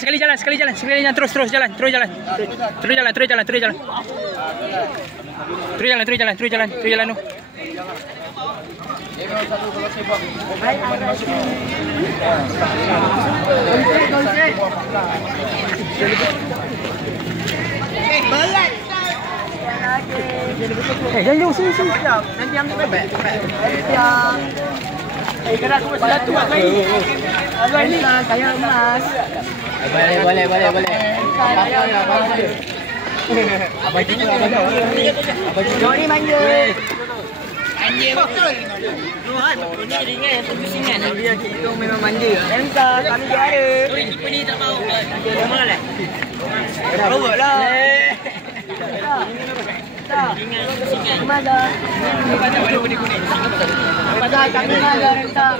Sekali jalan, terus jalan. Terus jalan tu. Jangan sini. Nanti ambil bebek. Kena aku masih jatuh kat kain. Abang ni saya emas. Boleh. Abang tu. Abang ni manja. Anjing betul. Tuhan, ni ringan yang tunggu singan. Dia kita memang manja. Entah kami juara. Tipe ni tak mau. Dia mana? Rawatlah. Ringan singan. Mana? Pada kuning. Pada kami ada entah.